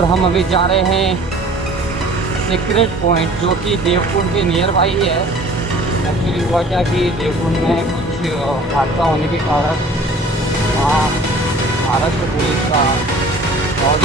और हम अभी जा रहे हैं सीक्रेट पॉइंट, जो कि देवकुंड के नियर बाई ही है। एक्चुअली हुआ क्या कि देवकुंड में कुछ हादसा होने के कारण वहाँ महाराष्ट्र पुलिस का और